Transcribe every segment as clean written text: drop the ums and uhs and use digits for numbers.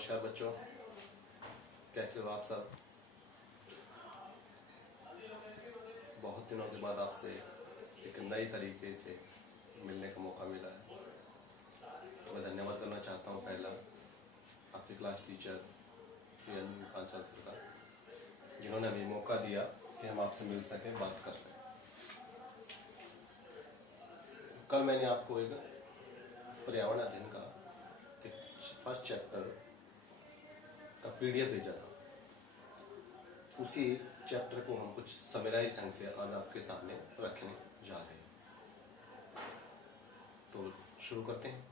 नमस्कार बच्चों, कैसे हो आप सब। बहुत दिनों के बाद आपसे एक नई तरीके से मिलने का मौका मिला है। तो मैं धन्यवाद करना चाहता हूँ पहला आपकी class teacher Shri Anjali Panchal sir का, जिन्होंने अभी मौका दिया कि हम आपसे मिल सकें, बात कर सकें। कल मैंने आपको एक पर्यावरण अध्ययन का एक फर्स्ट चैप्टर का पीडीएफ भेजा था। उसी चैप्टर को हम कुछ समराइज ढंग से आज आपके सामने रखने जा रहे हैं। तो शुरू करते हैं।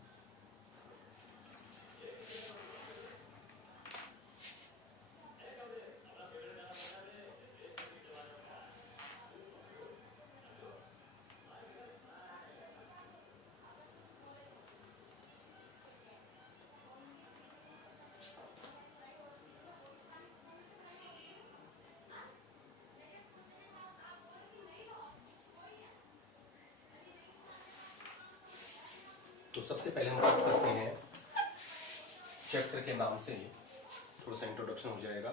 तो सबसे पहले हम बात करते हैं चैप्टर के नाम से ही थोड़ा सा इंट्रोडक्शन हो जाएगा,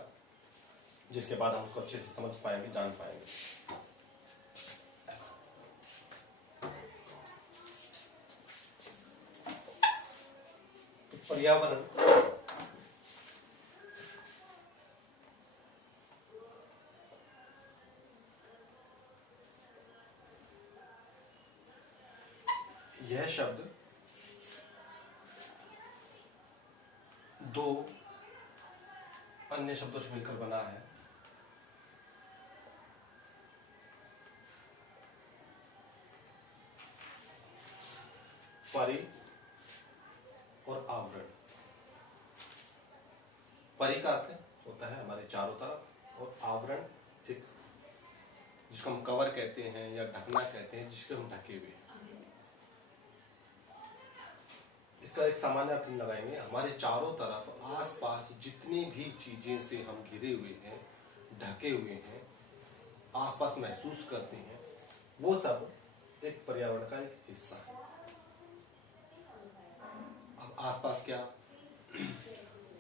जिसके बाद हम उसको अच्छे से समझ पाएंगे, जान पाएंगे। तो पर्यावरण यह शब्द दो अन्य शब्दों से मिलकर बना है। परि और आवरण। परि का अर्थ होता है हमारे चारों तरफ, और आवरण एक जिसको हम कवर कहते हैं या ढकना कहते हैं, जिसके हम ढके हुए हैं। इसका एक सामान्य अर्थ लगाएंगे, हमारे चारों तरफ आसपास जितनी भी चीजें से हम घिरे हुए हैं, ढके हुए हैं, आसपास महसूस करते हैं, वो सब एक पर्यावरण का एक हिस्सा है। अब आसपास क्या,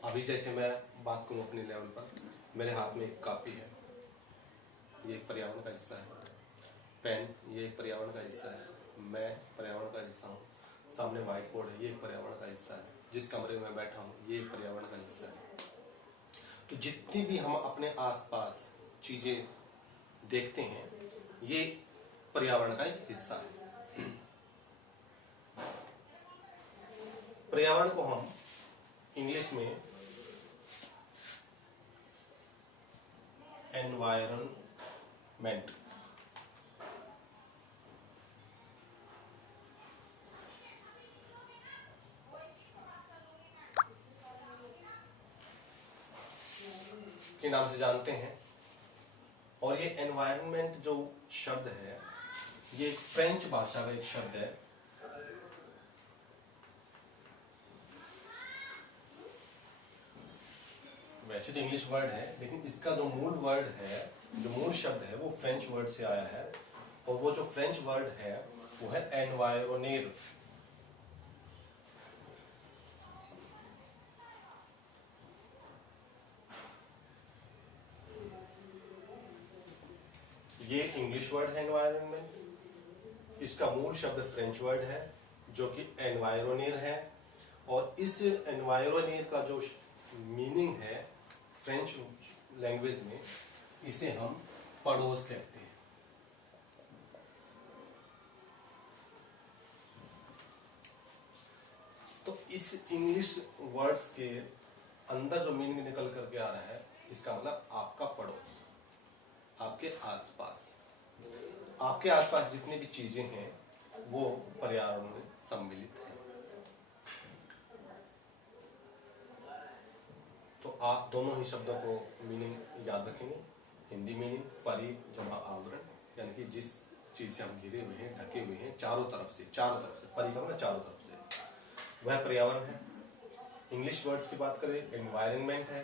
अभी जैसे मैं बात करूं अपने लेवल पर, मेरे हाथ में एक कॉपी है, ये एक पर्यावरण का हिस्सा है। पेन, ये एक पर्यावरण का हिस्सा है। मैं पर्यावरण का हिस्सा हूँ। सामने व्हाइट बोर्ड है, ये एक पर्यावरण का हिस्सा है। जिस कमरे में बैठा हूँ, ये एक पर्यावरण का हिस्सा है। तो जितनी भी हम अपने आसपास चीजें देखते हैं, ये पर्यावरण का एक हिस्सा है। पर्यावरण को हम इंग्लिश में एनवायरनमेंट के नाम से जानते हैं। और ये एनवायरनमेंट जो शब्द है, ये एक फ्रेंच भाषा का एक शब्द है। वैसे तो इंग्लिश वर्ड है, लेकिन इसका जो मूल वर्ड है, जो मूल शब्द है, वो फ्रेंच वर्ड से आया है। और वो जो फ्रेंच वर्ड है वो है एनवायरोनेर। ये इंग्लिश वर्ड है एनवायरनमेंट, इसका मूल शब्द फ्रेंच वर्ड है जो कि एनवायरोनेर है। और इस एनवायरोनेर का जो मीनिंग है फ्रेंच लैंग्वेज में, इसे हम पड़ोस कहते हैं। तो इस इंग्लिश वर्ड्स के अंदर जो मीनिंग निकल करके आ रहा है, इसका मतलब आपका पड़ोस, आपके आसपास। आपके आसपास जितनी भी चीजें हैं वो पर्यावरण में सम्मिलित है। तो आप दोनों ही शब्दों को मीनिंग याद रखेंगे। हिंदी मीनिंग परि जमा आवरण, यानी कि जिस चीज से हम घिरे हुए हैं, ढके हुए हैं चारों तरफ से परि का मतलब चारों तरफ से, वह पर्यावरण है। इंग्लिश वर्ड्स की बात करें, एनवायरनमेंट है,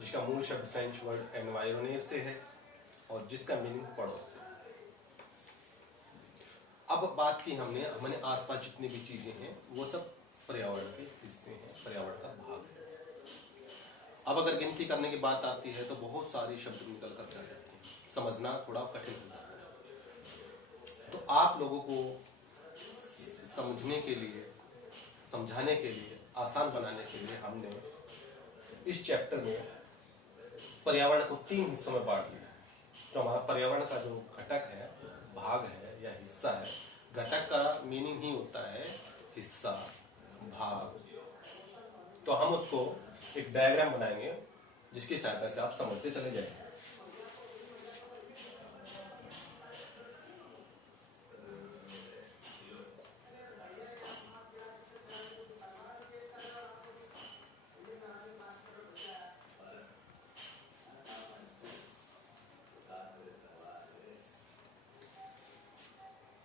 जिसका मूल शब्द फ्रेंच वर्ड एनवायरोनेर से है और जिसका मीनिंग पड़ोस से। अब बात की हमने आसपास जितनी भी चीजें हैं वो सब पर्यावरण के हिस्से हैं, पर्यावरण का भाग है। अब अगर गिनती करने की बात आती है तो बहुत सारे शब्द निकल कर जा जाते हैं, समझना थोड़ा कठिन हो जाता है। तो आप लोगों को समझने के लिए, समझाने के लिए, आसान बनाने के लिए हमने इस चैप्टर में पर्यावरण को 3 हिस्सों में बांट लिया है। तो हमारा पर्यावरण का जो घटक है, भाग है या हिस्सा है, घटक का मीनिंग ही होता है हिस्सा, भाग। तो हम उसको एक डायग्राम बनाएंगे जिसकी सहायता से आप समझते चले जाएंगे।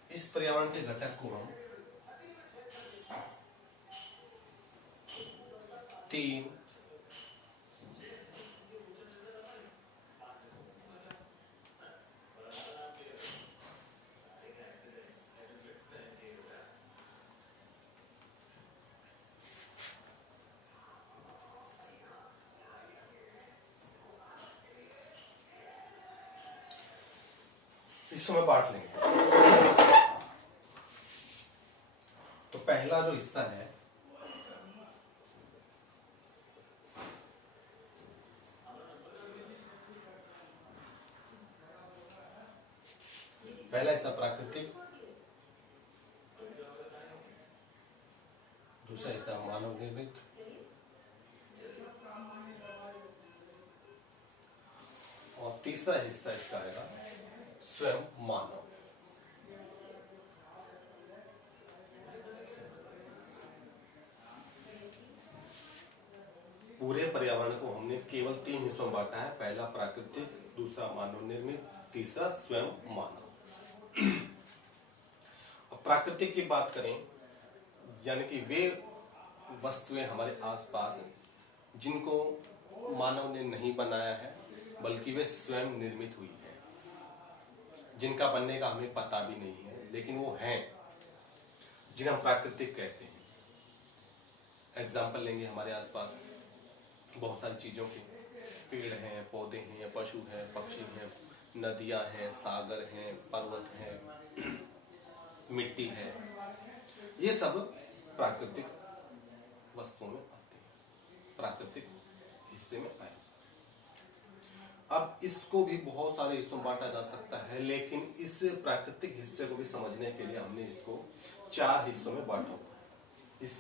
इस पर्यावरण के घटक को हम 3 हिस्सों में बांट लेंगे। तो पहला जो हिस्सा है पहला हिस्सा प्राकृतिक, दूसरा हिस्सा मानव निर्मित, और तीसरा हिस्सा इसका आएगा स्वयं मानव। पूरे पर्यावरण को हमने केवल 3 हिस्सों में बांटा है, पहला प्राकृतिक, दूसरा मानव निर्मित, तीसरा स्वयं मानव। अब प्राकृतिक की बात करें, यानी कि वे वस्तुएं हमारे आसपास जिनको मानव ने नहीं बनाया है बल्कि वे स्वयं निर्मित हुई है, जिनका बनने का हमें पता भी नहीं है लेकिन वो हैं, जिन्हें हम प्राकृतिक कहते हैं। एग्जाम्पल लेंगे, हमारे आसपास बहुत सारी चीजों के, पेड़ हैं, पौधे हैं, पशु हैं, पक्षी हैं, नदियां हैं, सागर हैं, पर्वत हैं, मिट्टी है, ये सब प्राकृतिक वस्तुओं में आते हैं, प्राकृतिक हिस्से में आए। अब इसको भी बहुत सारे हिस्सों में बांटा जा सकता है, लेकिन इस प्राकृतिक हिस्से को भी समझने के लिए हमने इसको 4 हिस्सों में बांटा हुआ है। इस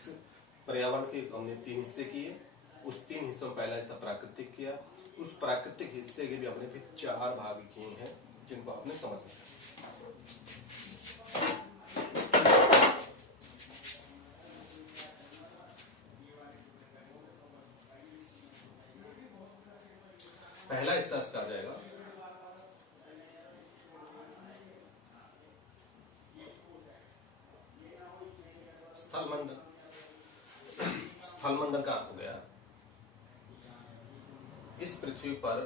पर्यावरण के हमने 3 हिस्से किए, उस 3 हिस्सों में पहला हिस्सा प्राकृतिक किया, उस प्राकृतिक हिस्से के भी हमने फिर 4 भाग किए हैं जिनको आपने समझना है। पहला हिस्सा इसका आ जाएगा स्थलमंडल। स्थलमंडल का अर्थ हो गया इस पृथ्वी पर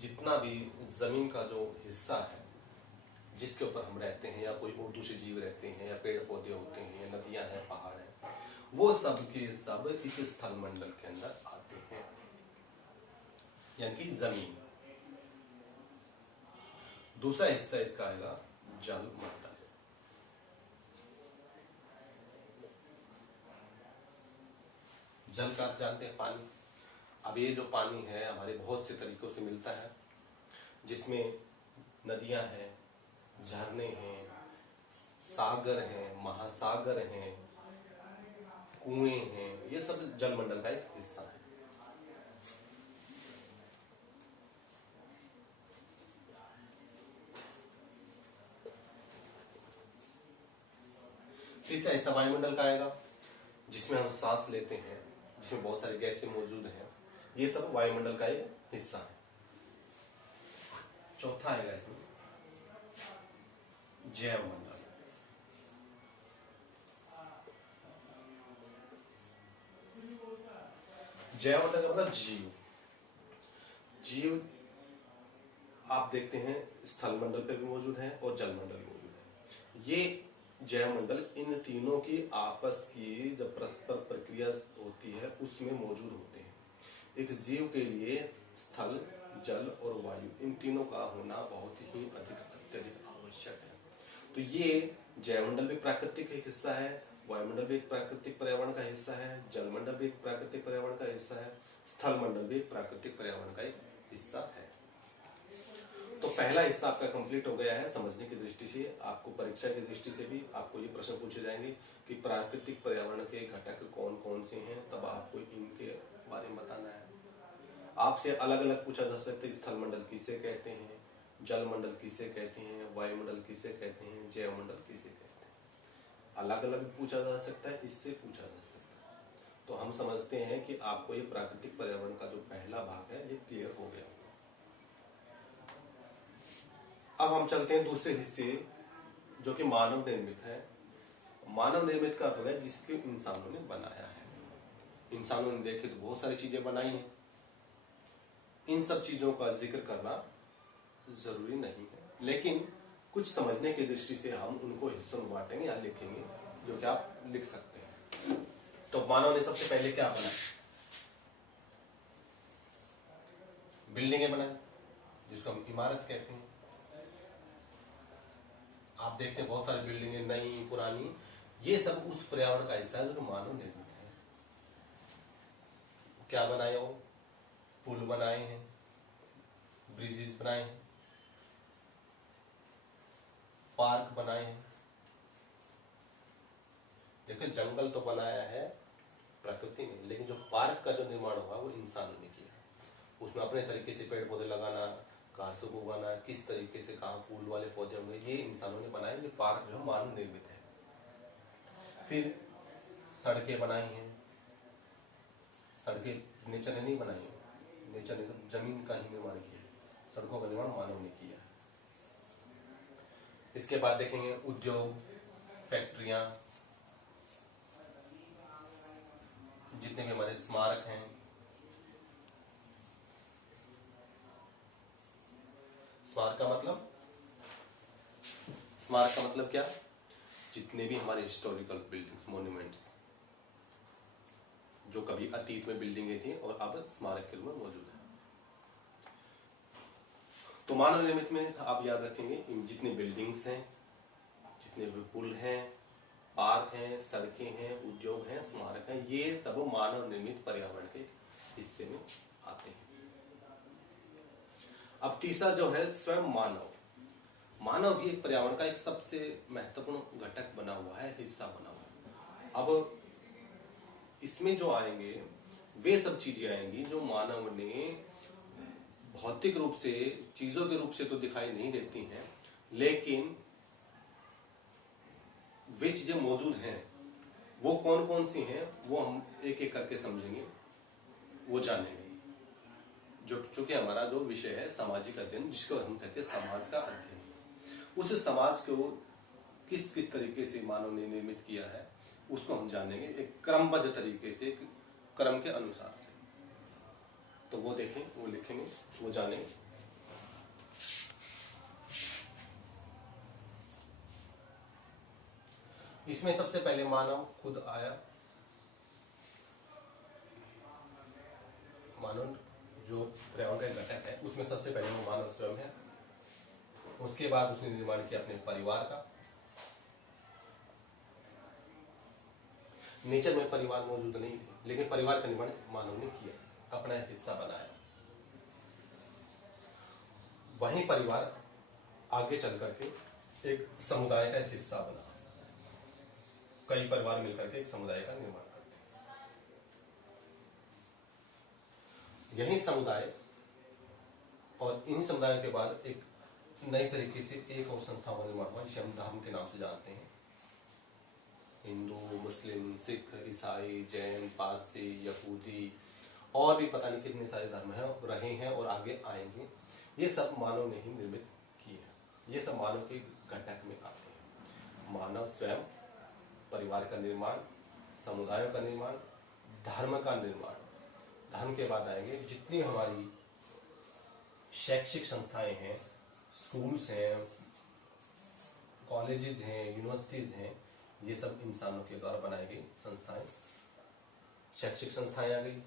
जितना भी जमीन का जो हिस्सा है जिसके ऊपर हम रहते हैं, या कोई और दूसरे जीव रहते हैं, या पेड़ पौधे होते हैं, या नदियां हैं, पहाड़ हैं, वो सब के सब इस स्थलमंडल के अंदर आते हैं, यानी कि जमीन। दूसरा हिस्सा इसका आएगा जल मंडल। जल का जानते हैं पानी। अब ये जो पानी है हमारे बहुत से तरीकों से मिलता है, जिसमें नदियां हैं, झरने हैं, सागर हैं, महासागर हैं, कुएं हैं, ये सब जलमंडल का एक हिस्सा है। तीसरा हिस्सा वायुमंडल का आएगा, जिसमें हम सांस लेते हैं, जिसमें बहुत सारी गैसें मौजूद हैं, ये सब वायुमंडल का एक हिस्सा है। चौथा आएगा इसमें जैव मंडल। जैव मंडल का मतलब जीव। जीव आप देखते हैं स्थल मंडल पे भी मौजूद है और जल मंडल में मौजूद है। ये जैव मंडल इन तीनों की आपस की जब परस्पर प्रक्रिया होती है उसमें मौजूद होते हैं। एक जीव के लिए स्थल, जल और वायु, इन तीनों का होना बहुत ही अत्यधिक आवश्यक है। तो ये जैवमंडल भी प्राकृतिक एक हिस्सा है, वायुमंडल भी एक प्राकृतिक पर्यावरण का हिस्सा है, जलमंडल भी एक प्राकृतिक पर्यावरण का हिस्सा है, स्थल मंडल भी एक प्राकृतिक पर्यावरण का एक हिस्सा है। तो पहला हिस्सा आपका कंप्लीट हो गया है। समझने की दृष्टि से, आपको परीक्षा की दृष्टि से भी आपको ये प्रश्न पूछे जाएंगे कि प्राकृतिक पर्यावरण के घटक कौन कौन से हैं, तब आपको इनके बारे में बताना है। आपसे अलग अलग पूछा जा सकता है, स्थल मंडल किसे कहते हैं, जल मंडल किसे कहते हैं, वायुमंडल किसे कहते हैं, जैव मंडल किसे कहते हैं, अलग अलग पूछा जा सकता है, इससे पूछा जा सकता है। तो हम समझते हैं कि आपको ये प्राकृतिक पर्यावरण का जो पहला भाग है ये क्लियर हो गया। अब हम चलते हैं दूसरे हिस्से, जो कि मानव निर्मित है। मानव निर्मित का अर्थ है जिसके इंसानों ने बनाया है। इंसानों ने देखे तो बहुत सारी चीजें बनाई हैं, इन सब चीजों का जिक्र करना जरूरी नहीं है, लेकिन कुछ समझने की दृष्टि से हम उनको हिस्सों में बांटेंगे या लिखेंगे, जो कि आप लिख सकते हैं। तो मानव ने सबसे पहले क्या बनाया? बिल्डिंगें बनाई, जिसको हम इमारत कहते हैं। आप देखते हैं बहुत सारी बिल्डिंगें, नई पुरानी, ये सब उस पर्यावरण का हिस्सा है जो मानव निर्मित है। क्या बनाया? वो पुल बनाए हैं, ब्रिजेस बनाए हैं, पार्क बनाए हैं। देखिए जंगल तो बनाया है प्रकृति ने, लेकिन जो पार्क का जो निर्माण हुआ वो इंसानों ने किया। उसमें अपने तरीके से पेड़ पौधे लगाना, घासों को उगाना, किस तरीके से कहाँ फूल वाले पौधे होंगे, ये इंसानों ने बनाए। ये पार्क जो है मानव निर्मित है। फिर सड़कें बनाई हैं। सड़कें नेचर ने नहीं बनाई, नेचर ने जमीन का ही निर्माण किया। सड़कों का निर्माण मानव ने किया। इसके बाद देखेंगे उद्योग, फैक्ट्रियां, जितने भी हमारे स्मारक हैं। स्मारक का मतलब क्या? जितने भी हमारे हिस्टोरिकल बिल्डिंग्स, मॉन्यूमेंट्स, जो कभी अतीत में बिल्डिंगें थी और अब स्मारक के रूप में मौजूद है। तो मानव निर्मित में आप याद रखेंगे इन जितनी बिल्डिंग्स हैं, जितने भी पुल हैं, पार्क हैं, सड़कें हैं, उद्योग हैं, स्मारक हैं, ये सब मानव निर्मित पर्यावरण के हिस्से में आते हैं। अब तीसरा जो है स्वयं मानव। मानव भी एक पर्यावरण का एक सबसे महत्वपूर्ण घटक बना हुआ है, हिस्सा बना हुआ है। अब इसमें जो आएंगे वे सब चीजें आएंगी जो मानव ने भौतिक रूप से, चीजों के रूप से तो दिखाई नहीं देती हैं, लेकिन वे चीजें मौजूद हैं। वो कौन कौन सी हैं वो हम एक एक करके समझेंगे, वो जानेंगे। जो चूंकि हमारा जो विषय है सामाजिक अध्ययन, जिसको हम कहते हैं समाज का अध्ययन, उस समाज को किस किस तरीके से मानव ने निर्मित किया है उसको हम जानेंगे एक क्रमबद्ध तरीके से, एक क्रम के अनुसार से। तो वो देखें, वो लिखेंगे, वो जानेंगे। इसमें सबसे पहले मानव खुद आया। मानव जो पर्यावरण का घटक है उसमें सबसे पहले मानव स्वयं है। उसके बाद उसने निर्माण किया अपने परिवार का। नेचर में परिवार मौजूद नहीं थे, लेकिन परिवार का निर्माण मानव ने किया, अपना हिस्सा बनाया। वहीं परिवार आगे चल करके एक समुदाय का हिस्सा बना। कई परिवार मिलकर के एक समुदाय का निर्माण करते हैं। यही समुदाय और इन समुदायों के बाद एक नई तरीके से एक और संस्था का निर्माण हुआ, जिसे हम धर्म के नाम से जानते हैं। हिंदू, मुस्लिम, सिख, ईसाई, जैन, पारसी, यहूदी और भी पता नहीं कितने सारे धर्म हैं, रहे हैं और आगे आएंगे। ये सब मानव ने ही निर्मित किए हैं। ये सब मानव के घटक में आते हैं। मानव स्वयं, परिवार का निर्माण, समुदायों का निर्माण, धर्म का निर्माण। धर्म के बाद आएंगे जितनी हमारी शैक्षिक संस्थाएं हैं, स्कूल्स हैं, कॉलेजेस हैं, यूनिवर्सिटीज हैं, ये सब इंसानों के द्वारा बनाई गई संस्थाएं। शैक्षिक संस्थाएं आ गई,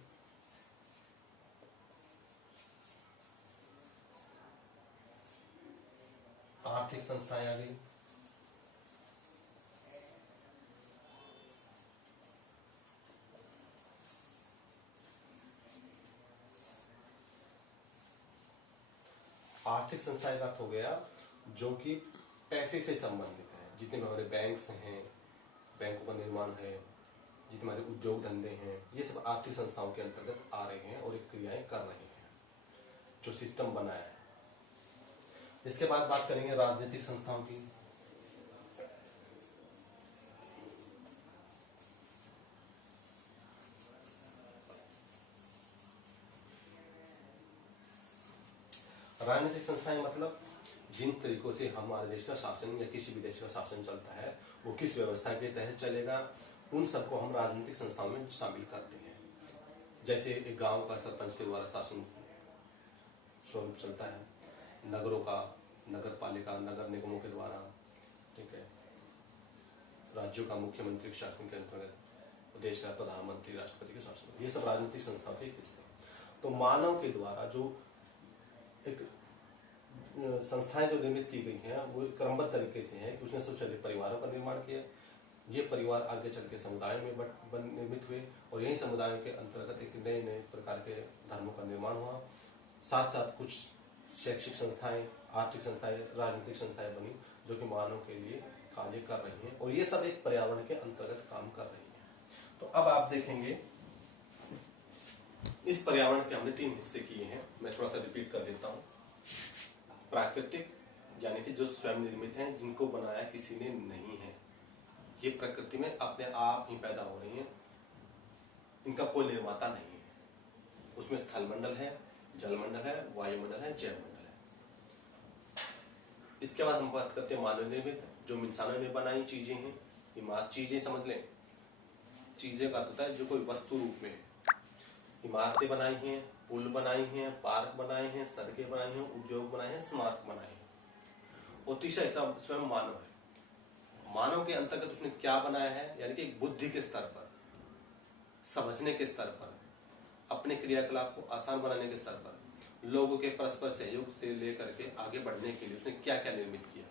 आर्थिक संस्थाएं आ गई। आर्थिक संस्थाएं का अर्थ हो गया जो कि पैसे से संबंधित है। जितने भी हमारे बैंक्स हैं, बैंकों का निर्माण है, जितने हमारे उद्योग धंधे हैं, ये सब आर्थिक संस्थाओं के अंतर्गत आ रहे हैं और एक क्रियाएं कर रहे हैं जो सिस्टम बनाया है। इसके बाद बात करेंगे राजनीतिक संस्थाओं की। राजनीतिक संस्थाएं मतलब जिन तरीकों से हमारे देश का शासन या किसी भी देश का शासन चलता है वो किस व्यवस्था के तहत चलेगा, उन सबको हम राजनीतिक संस्थाओं में शामिल करते हैं। जैसे एक गांव का सरपंच के द्वारा शासन स्वरूप चलता है, नगरों का नगर पालिका नगर निगमों के द्वारा, ठीक है, राज्यों का मुख्यमंत्री के शासन के अंतर्गत, देश का प्रधानमंत्री राष्ट्रपति के शासन, ये सब राजनीतिक संस्थाओं के हिस्से। तो मानव के द्वारा जो एक संस्थाएं जो निर्मित की गई हैं वो क्रमबद्ध तरीके से है कि उसने सबसे पहले परिवारों का निर्माण किया, ये परिवार आगे चल के समुदायों में निर्मित हुए और यही समुदायों के अंतर्गत एक नए नए प्रकार के धर्मों का निर्माण हुआ। साथ साथ कुछ शैक्षिक संस्थाएं, आर्थिक संस्थाएं, राजनीतिक संस्थाएं बनी जो कि मानव के लिए कार्य कर रही हैं और ये सब एक पर्यावरण के अंतर्गत काम कर रही हैं। तो अब आप देखेंगे इस पर्यावरण के हमने 3 हिस्से किए हैं, मैं थोड़ा सा रिपीट कर देता हूं। प्राकृतिक यानी कि जो स्वयं निर्मित हैं, जिनको बनाया किसी ने नहीं है, ये प्रकृति में अपने आप ही पैदा हो रही हैं, इनका कोई निर्माता नहीं है। उसमें स्थल मंडल है, जलमंडल है, वायुमंडल है, जैव मंडल है। इसके बाद हम बात करते हैं मानव निर्मित, जो इंसानों ने बनाई चीजें हैं। चीजें समझ लें, चीजें का होता है जो कोई वस्तु रूप में, इमारतें बनाई हैं, पुल बनाई हैं, पार्क बनाए हैं, सड़कें बनाई हैं, उद्योग बनाए हैं, स्मारक बनाए हैं। अतिशय सब स्वयं मानव है। मानव के अंतर्गत उसने क्या बनाया है, यानी कि बुद्धि के स्तर पर, समझने के स्तर पर, अपने क्रियाकलाप को आसान बनाने के स्तर पर, लोगों के परस्पर सहयोग से लेकर के आगे बढ़ने के लिए उसने क्या क्या निर्मित किया।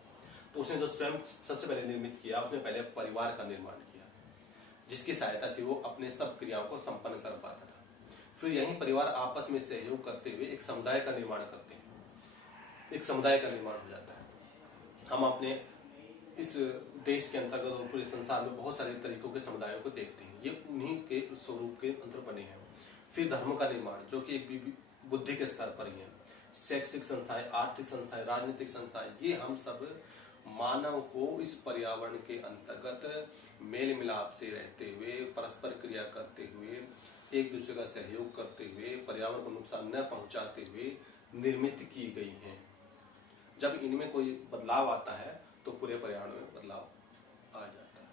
तो उसने जो स्वयं सबसे पहले निर्मित किया, उसने पहले परिवार का निर्माण किया, जिसकी सहायता से वो अपने सब क्रियाओं को संपन्न कर पाता था। फिर यही परिवार आपस में सहयोग करते हुए एक समुदाय का निर्माण करते हैं, एक समुदाय का निर्माण हो जाता है। हम अपने इस देश के अंतर्गत और पूरे संसार में बहुत सारे तरीकों के समुदायों को देखते हैं, ये उन्हीं के स्वरूप के अंतर बने हैं। फिर धर्म का निर्माण जो कि एक बुद्धि के स्तर पर ही है। शैक्षिक संस्थाएं, आर्थिक संस्थाएं, राजनीतिक संस्थाएं, ये हम सब मानव को इस पर्यावरण के अंतर्गत मेल मिलाप से रहते हुए, परस्पर क्रिया करते हुए, एक दूसरे का सहयोग करते हुए, पर्यावरण को नुकसान न पहुंचाते हुए निर्मित की गई हैं। जब इनमें कोई बदलाव आता है तो पूरे पर्यावरण में बदलाव आ जाता है।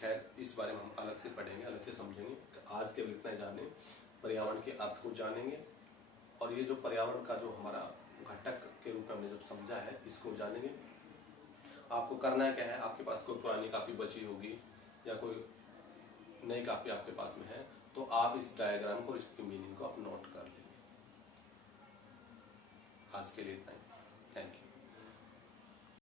खैर, इस बारे में हम अलग से पढ़ेंगे, अलग से समझेंगे। आज केवल इतना जाने, पर्यावरण के अर्थ को जानेंगे और ये जो पर्यावरण का जो हमारा घटक के रूप में हमने जब समझा है, इसको जानेंगे। आपको करना क्या है, आपके पास कोई पुरानी कॉपी बची होगी या कोई नई कॉपी आपके पास में है, तो आप इस डायग्राम को, इसकी मीनिंग को आप नोट कर लेंगे। आज के लिए इतना ही।